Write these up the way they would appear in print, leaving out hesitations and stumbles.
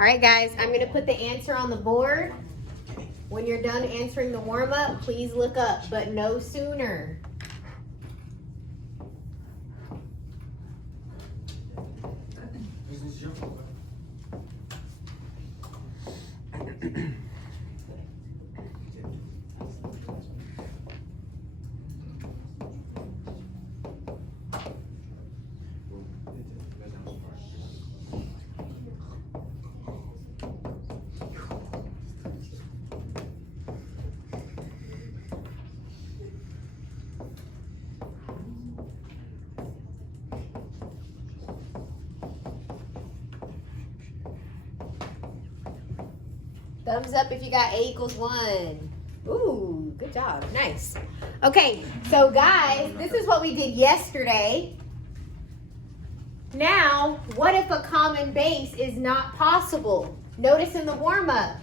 All right, guys, I'm going to put the answer on the board. When you're done answering the warm-up, please look up, but no sooner. Thumbs up if you got A equals 1. Ooh, good job. Nice. Okay, so guys, this is what we did yesterday. Now, what if a common base is not possible? Notice in the warm-up,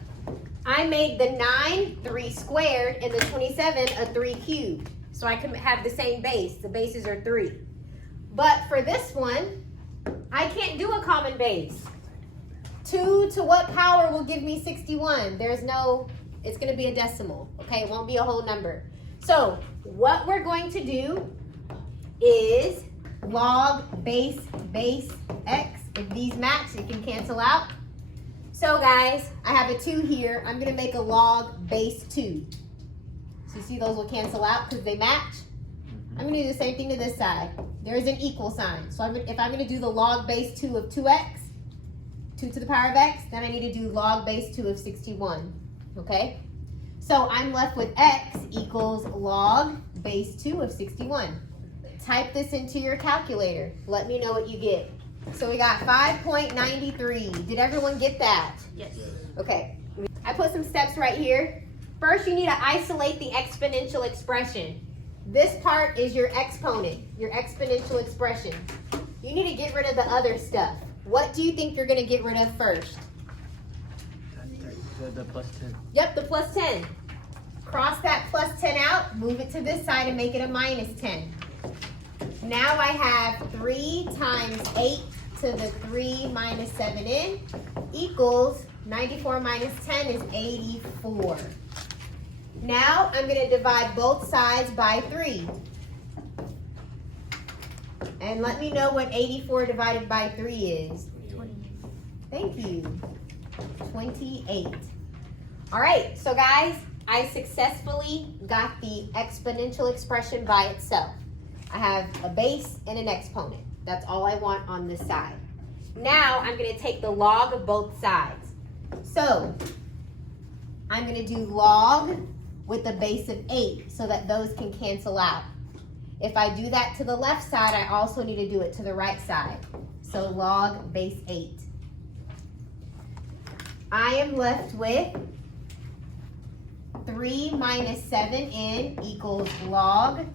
I made the 9 3 squared and the 27 a 3 cubed. So I can have the same base. The bases are 3. But for this one, I can't do a common base. 2 to what power will give me 61? There's no, it's going to be a decimal, okay? It won't be a whole number. So what we're going to do is log base x. If these match, it can cancel out. So guys, I have a 2 here. I'm going to make a log base 2. So you see those will cancel out because they match. I'm going to do the same thing to this side. There's an equal sign. So if I'm going to do the log base 2 of 2x, 2 to the power of x, then I need to do log base 2 of 61, okay? So I'm left with x equals log base 2 of 61. Type this into your calculator. Let me know what you get. So we got 5.93. Did everyone get that? Yes. Okay. I put some steps right here. First, you need to isolate the exponential expression. This part is your exponent, your exponential expression. You need to get rid of the other stuff. What do you think you're going to get rid of first? The plus 10. Yep, the plus 10. Cross that plus 10 out, move it to this side and make it a minus 10. Now I have 3 times 8 to the 3 minus 7n equals 94 minus 10 is 84. Now I'm going to divide both sides by 3. And let me know what 84 divided by 3 is. 28. Thank you. 28. All right, so guys, I successfully got the exponential expression by itself. I have a base and an exponent. That's all I want on this side. Now I'm going to take the log of both sides. So I'm going to do log with a base of 8 so that those can cancel out. If I do that to the left side, I also need to do it to the right side. So log base 8. I am left with 3 minus 7n equals log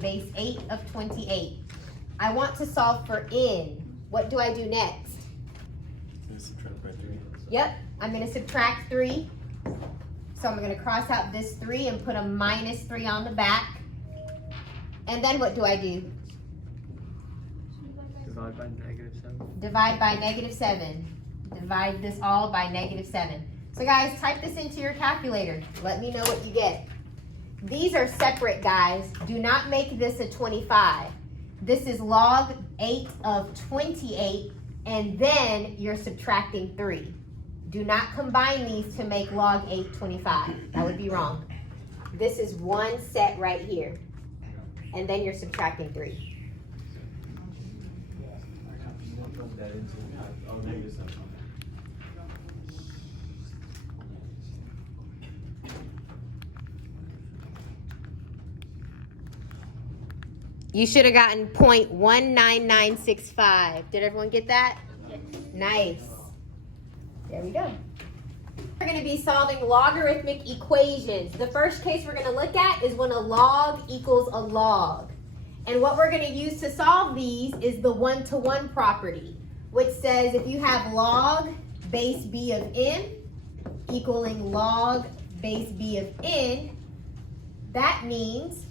base 8 of 28. I want to solve for n. What do I do next? Subtract by 3. Yep, I'm going to subtract 3. So I'm going to cross out this 3 and put a minus 3 on the back. And then what do I do? Divide by negative 7. Divide by negative 7. Divide this all by negative 7. So guys, type this into your calculator. Let me know what you get. These are separate, guys. Do not make this a 25. This is log 8 of 28, and then you're subtracting 3. Do not combine these to make log 8 25. That would be wrong. This is one set right here. And then you're subtracting 3. You should have gotten 0.19965. Did everyone get that? Yes. Nice. There we go. We're going to be solving logarithmic equations. The first case we're going to look at is when a log equals a log. And what we're going to use to solve these is the one-to-one property, which says if you have log base b of n equaling log base b of n, that means,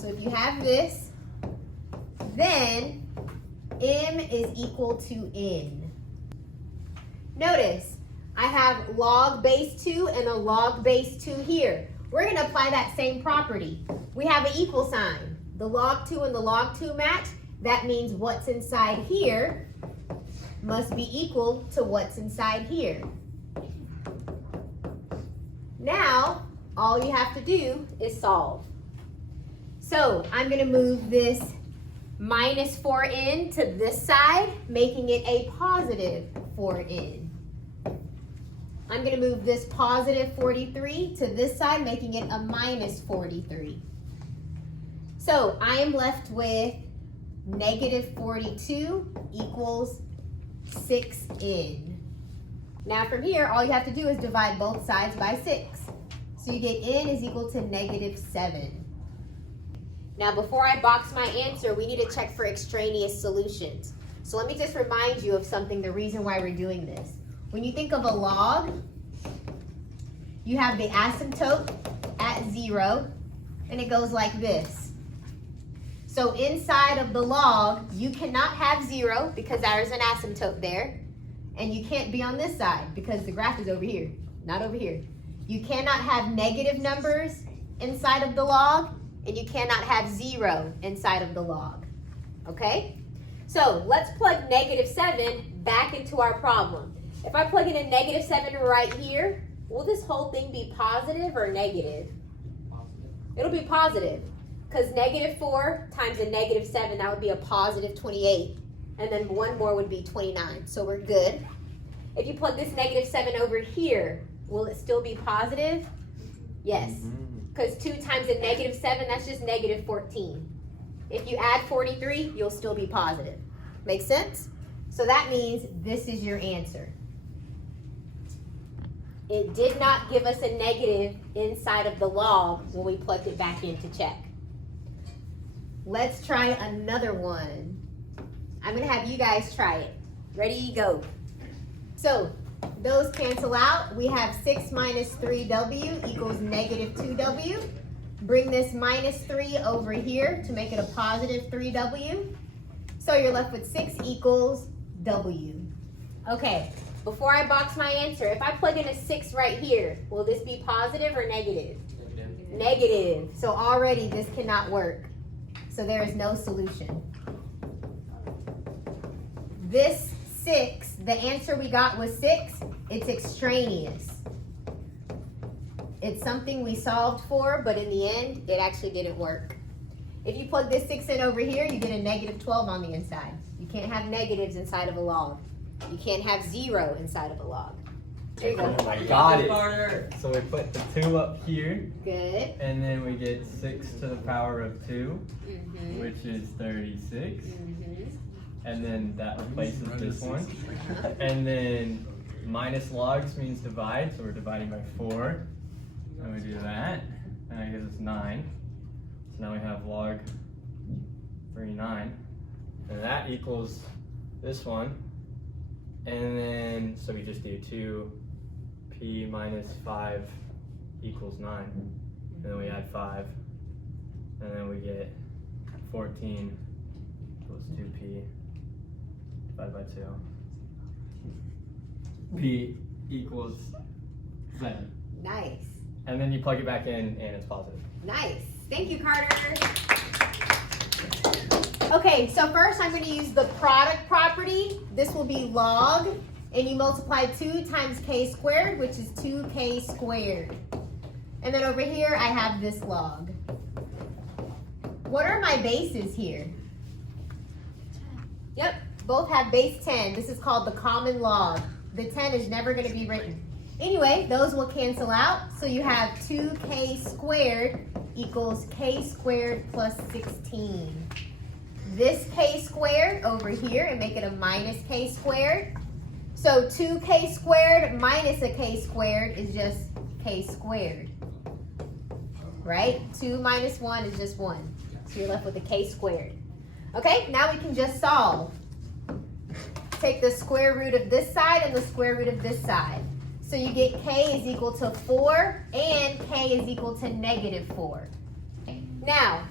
so if you have this, then m is equal to n. Notice, I have log base 2 and a log base 2 here. We're going to apply that same property. We have an equal sign. The log 2 and the log 2 match. That means what's inside here must be equal to what's inside here. Now, all you have to do is solve. So I'm going to move this minus 4n to this side, making it a positive 4n. I'm going to move this positive 43 to this side, making it a minus 43. So I am left with negative 42 equals 6n. Now from here, all you have to do is divide both sides by 6. So you get n is equal to negative 7. Now before I box my answer, we need to check for extraneous solutions. So let me just remind you of something, the reason why we're doing this. When you think of a log, you have the asymptote at 0, and it goes like this. So inside of the log, you cannot have 0 because there's an asymptote there. And you can't be on this side because the graph is over here, not over here. You cannot have negative numbers inside of the log, and you cannot have 0 inside of the log, okay? So let's plug negative 7 back into our problem. If I plug in a negative 7 right here, will this whole thing be positive or negative? Positive. It'll be positive, because negative 4 times a negative 7, that would be a positive 28. And then one more would be 29, so we're good. If you plug this negative 7 over here, will it still be positive? Yes, because 2 times a negative 7, that's just negative 14. If you add 43, you'll still be positive. Make sense? So that means this is your answer. It did not give us a negative inside of the log when we plugged it back in to check. Let's try another one. I'm going to have you guys try it. Ready, go. So those cancel out. We have 6 minus 3w equals negative 2w. Bring this minus 3 over here to make it a positive 3w. So you're left with 6 equals w. Okay, before I box my answer, if I plug in a 6 right here, will this be positive or negative? Negative. Negative. So already this cannot work. So there is no solution. This 6, the answer we got was 6. It's extraneous. It's something we solved for, but in the end, it actually didn't work. If you plug this 6 in over here, you get a negative 12 on the inside. You can't have negatives inside of a log. You can't have 0 inside of a log. There you go. I got it. So we put the 2 up here. Good. And then we get 6 to the power of 2, Mm-hmm. which is 36. Mm-hmm. And then that replaces this one. And then minus logs means divide, so we're dividing by 4. And we do that, and that gives us 9. So now we have log 39. And that equals this one. And then, so we just do 2p minus 5 equals 9. And then we add 5. And then we get 14 equals 2p divided by 2. P equals 7. Nice. And then you plug it back in and it's positive. Nice. Thank you, Carter. Okay, so first I'm going to use the product property. This will be log, and you multiply 2 times k squared, which is 2k squared. And then over here I have this log. What are my bases here? Yep, both have base 10. This is called the common log. The 10 is never going to be written. Anyway, those will cancel out. So you have 2k squared equals k squared plus 16. This k squared over here and make it a minus k squared. So 2k squared minus a k squared is just k squared. Right? 2 minus 1 is just 1. So you're left with a k squared. Okay, now we can just solve. Take the square root of this side and the square root of this side. So you get k is equal to 4 and k is equal to negative 4. Now,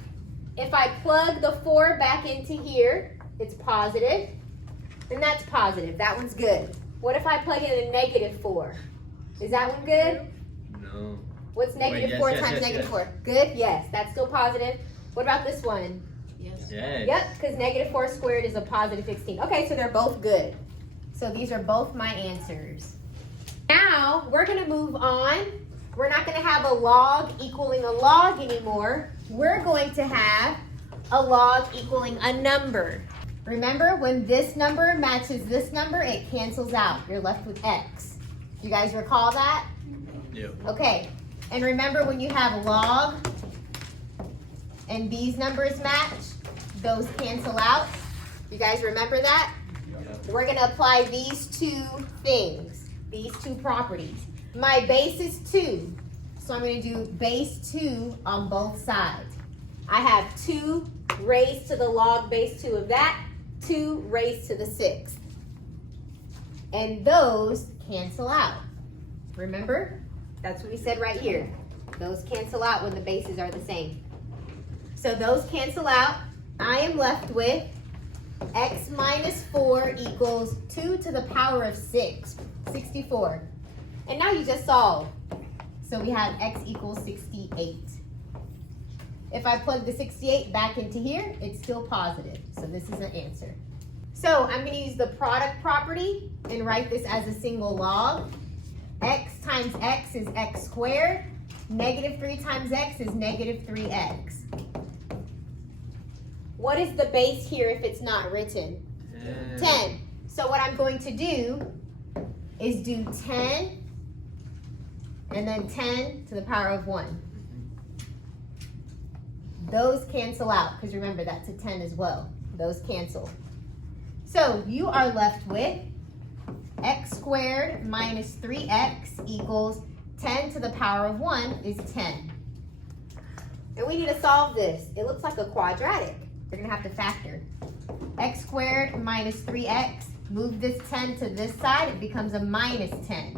if I plug the 4 back into here, it's positive, and that's positive. That one's good. What if I plug in a -4? Is that one good? No. What's negative Wait, 4 yes, times yes, negative yes. 4? Good, yes, that's still positive. What about this one? Yes. Yes. Yep, because -4 squared is a positive 16. Okay, so they're both good. So these are both my answers. Now, we're gonna move on. We're not gonna have a log equaling a log anymore. We're going to have a log equaling a number. Remember, when this number matches this number, it cancels out. You're left with x. You guys recall that? Yep. Okay, and remember when you have log and these numbers match, those cancel out. You guys remember that? We're gonna apply these two things, these two properties. My base is 2, so I'm gonna do base 2 on both sides. I have 2 raised to the log base 2 of that, 2 raised to the 6th. And those cancel out. Remember? That's what we said right here. Those cancel out when the bases are the same. So those cancel out. I am left with x minus 4 equals 2 to the power of 6, 64. And now you just solve. So we have x equals 68. If I plug the 68 back into here, it's still positive. So this is an answer. So I'm going to use the product property and write this as a single log. X times x is x squared. -3 times x is -3x. What is the base here if it's not written? 10. So what I'm going to do is do 10 and then 10 to the power of 1. Those cancel out because remember that's a 10 as well. Those cancel. So you are left with x squared minus 3x equals 10 to the power of 1 is 10. And we need to solve this. It looks like a quadratic. We're going to have to factor. X squared minus 3x. Move this 10 to this side. It becomes a minus 10.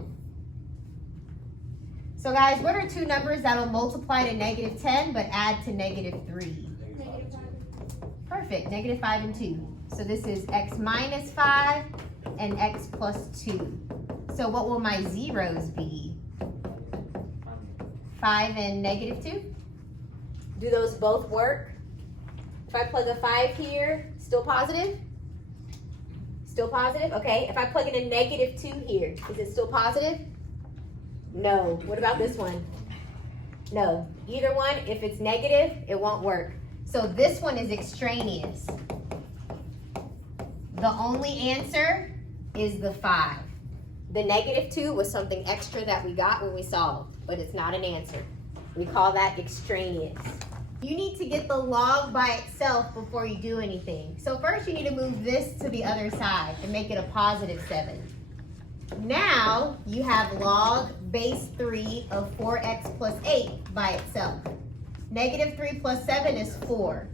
So guys, what are two numbers that will multiply to -10 but add to -3? Perfect. -5 and 2. So this is x minus 5 and x plus 2. So what will my zeros be? 5 and -2? Do those both work? If I plug a 5 here, still positive? Still positive? Okay. If I plug in a -2 here, is it still positive? No. What about this one? No. Either one, if it's negative, it won't work. So this one is extraneous. The only answer is the 5. The -2 was something extra that we got when we solved, but it's not an answer. We call that extraneous. You need to get the log by itself before you do anything. So first you need to move this to the other side and make it a +7. Now you have log base 3 of 4x plus 8 by itself. -3 plus 7 is 4.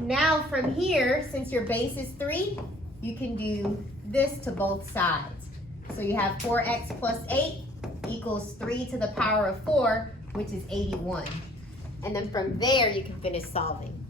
Now from here, since your base is 3, you can do this to both sides. So you have 4x plus 8 equals 3 to the power of 4, which is 81. And then from there, you can finish solving.